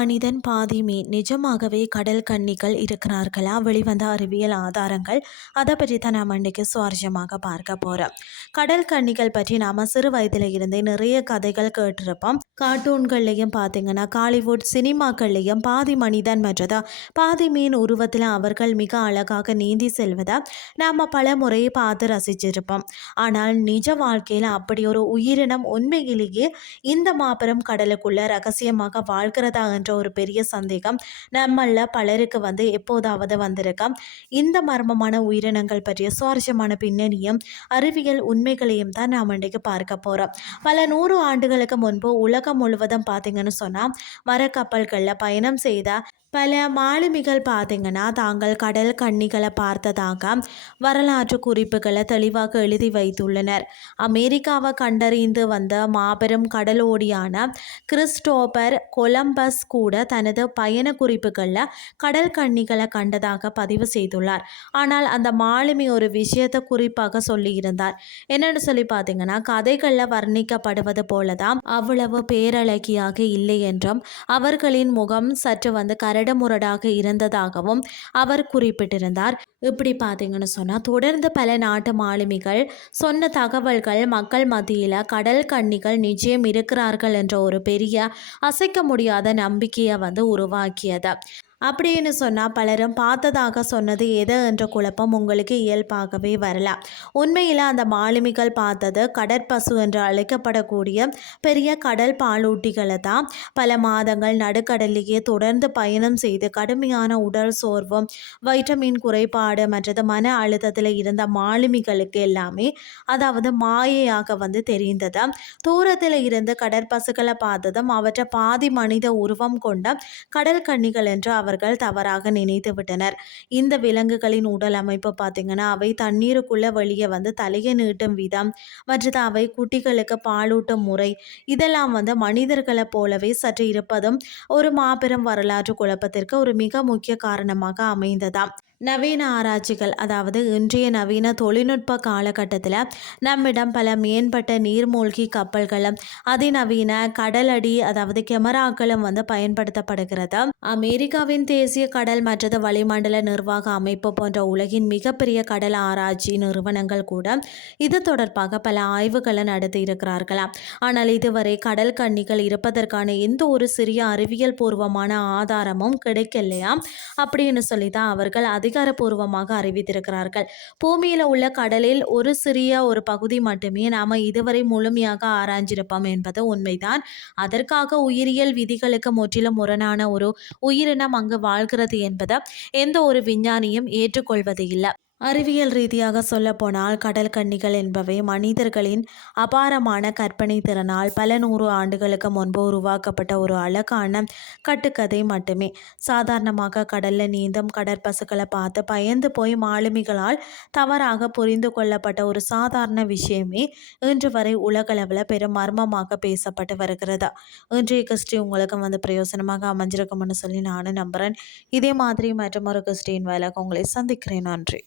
மனிதன் பாதி மீன் நிஜமாகவே கடல் கன்னிகள் இருக்கிறார்களா? வெளிவந்த அறிவியல் ஆதாரங்கள் அதை பற்றி தான் நாம் இன்றைக்கு சுவாரஸ்யமாக பார்க்க போகிறோம். கடல் கன்னிகள் பற்றி நாம் சிறு வயதில் இருந்தே நிறைய கதைகள் கேட்டிருப்போம். கார்ட்டூன்கள்லையும் பார்த்தீங்கன்னா காலிவுட் சினிமாக்கள்லையும் பாதி மனிதன் மற்றதா பாதி மீன் உருவத்தில் அவர்கள் மிக அழகாக நீந்தி செல்வதை நாம் பல முறை பார்த்து ரசிச்சிருப்போம். ஆனால் நிஜ வாழ்க்கையில் அப்படி ஒரு உயிரினம் உண்மையிலேயே இந்த மாபெரும் கடலுக்குள்ள ரகசியமாக வாழ்கிறதா என்ற ஒரு பெரிய சந்தேகம் நம்மள பலருக்கு எப்போதாவது வந்திருக்கா. இந்த மர்மமான உயிரினங்கள் பற்றிய சுவாரஸ்யமான பின்னணியும் அறிவியல் உண்மைகளையும் தான் நாம் இன்றைக்கு பார்க்க போகிறோம். பல 100 ஆண்டுகளுக்கு முன்பு உலகம் முழுவதும் பார்த்தீங்கன்னு சொன்னால் மரக்கப்பல்களில் பயணம் செய்த பல மாலுமிகள் பார்த்தீங்கன்னா தாங்கள் கடல் கன்னிகளை பார்த்ததாக வரலாற்று குறிப்புகளை தெளிவாக எழுதி வைத்துள்ளனர். அமெரிக்காவை கண்டறிந்து வந்த மாபெரும் கடலோடியான கிறிஸ்டோபர் கொலம்பஸ் கூட தனது பயண குறிப்புகளில் கடல் கன்னிகளை கண்டதாக பதிவு செய்துள்ளார். ஆனால் அந்த மாலுமி ஒரு விஷயத்தை குறிப்பாக சொல்லியிருந்தார். என்னன்னு சொல்லி பார்த்தீங்கன்னா கதைகளில் வர்ணிக்கப்படுவது போலதான் அவ்வளவு பேரழகியாக இல்லை என்றும் அவர்களின் முகம் சற்று கரடுமுரடாக இருந்ததாகவும் அவர் குறிப்பிட்டிருந்தார். இப்படி பார்த்தீங்கன்னு சொன்னால் தொடர்ந்து பல நாட்டு மாலுமிகள் சொன்ன தகவல்கள் மக்கள் மத்தியில் கடல் கன்னிகள் நிச்சயம் இருக்கிறார்கள் என்ற ஒரு பெரிய அசைக்க முடியாத நம்பிக்கையை உருவாக்கியது. அப்படின்னு சொன்னால் பலரும் பார்த்ததாக சொன்னது எது என்ற குழப்பம் உங்களுக்கு இயல்பாகவே வரலாம். உண்மையில் அந்த மாலுமிகள் பார்த்தது கடற்பசு என்று அழைக்கப்படக்கூடிய பெரிய கடல் பாலூட்டிகளை தான். பல மாதங்கள் நடுக்கடலிலேயே தொடர்ந்து பயணம் செய்து கடுமையான உடல் சோர்வும் வைட்டமின் குறைபாடு மற்றது மன அழுத்தத்தில் இருந்த மாலுமிகளுக்கு எல்லாமே மாயையாக தெரிந்தது. தூரத்தில் இருந்து கடற்பசுகளை பார்த்ததும் அவற்றை பாதி மனித உருவம் கொண்ட கடல் கன்னிகள் என்று அவர்கள் தவறாக நினைத்து விட்டனர். இந்த விலங்குகளின் உடல் அமைப்பு பார்த்தீங்கன்னா அவை தண்ணீருக்குள்ள வெளியே தலையை நீட்டும் விதம் மற்றது அவை குட்டிகளுக்கு பாலூட்டும் முறை இதெல்லாம் மனிதர்களை போலவே சற்று இருப்பதும் ஒரு மாபெரும் வரலாற்று குழப்பத்திற்கு ஒரு மிக முக்கிய காரணமாக அமைந்ததாம். நவீன ஆராய்ச்சிகள் இன்றைய நவீன தொழில்நுட்ப காலகட்டத்தில் நம்மிடம் பல மேம்பட்ட நீர்மூழ்கி கப்பல்களும் அதிநவீன கடலடி கேமராக்களும் பயன்படுத்தப்படுகிறது. அமெரிக்காவின் தேசிய கடல் மற்றது வளிமண்டல நிர்வாக அமைப்பு போன்ற உலகின் மிகப்பெரிய கடல் ஆராய்ச்சி நிறுவனங்கள் கூட இது தொடர்பாக பல ஆய்வுகளை நடத்தி இருக்கிறார்களாம். ஆனால் இதுவரை கடல் கன்னிகள் இருப்பதற்கான எந்த ஒரு சிறிய அறிவியல் பூர்வமான ஆதாரமும் கிடைக்கலையாம். அப்படின்னு சொல்லி தான் அவர்கள் அதிகாரப்பூர்வமாக அறிவித்திருக்கிறார்கள். பூமியில் உள்ள கடலில் ஒரு சிறிய ஒரு பகுதி மட்டுமே நாம இதுவரை முழுமையாக ஆராய்ஞ்சிருப்போம் என்பது உண்மைதான். அதற்காக உயிரியல் விதிகளுக்கு முற்றிலும் முரணான ஒரு உயிரினம் அங்கு வாழ்கிறது என்பதை எந்த ஒரு விஞ்ஞானியும் ஏற்றுக்கொள்வது இல்லை. அறிவியல் ரீதியாக சொல்லப்போனால் கடல் கன்னிகள் என்பவை மனிதர்களின் அபாரமான கற்பனை திறனால் பல 100 ஆண்டுகளுக்கு முன்பு உருவாக்கப்பட்ட ஒரு அழகான கட்டுக்கதை மட்டுமே. சாதாரணமாக கடலில் நீந்தும் கடற்பசுக்களை பார்த்து பயந்து போய் மாலுமிகளால் தவறாக புரிந்து கொள்ளப்பட்ட ஒரு சாதாரண விஷயமே இன்று வரை உலகளவில் பெரும் மர்மமாக பேசப்பட்டு வருகிறது. இன்றைய கிறிஸ்டி உங்களுக்கு பிரயோசனமாக அமைஞ்சிருக்கும்னு சொல்லி நானும் நம்புகிறேன். இதே மாதிரி மற்றும் ஒரு கிறிஸ்டின் வேலைக்கு உங்களை சந்திக்கிறேன். நன்றி.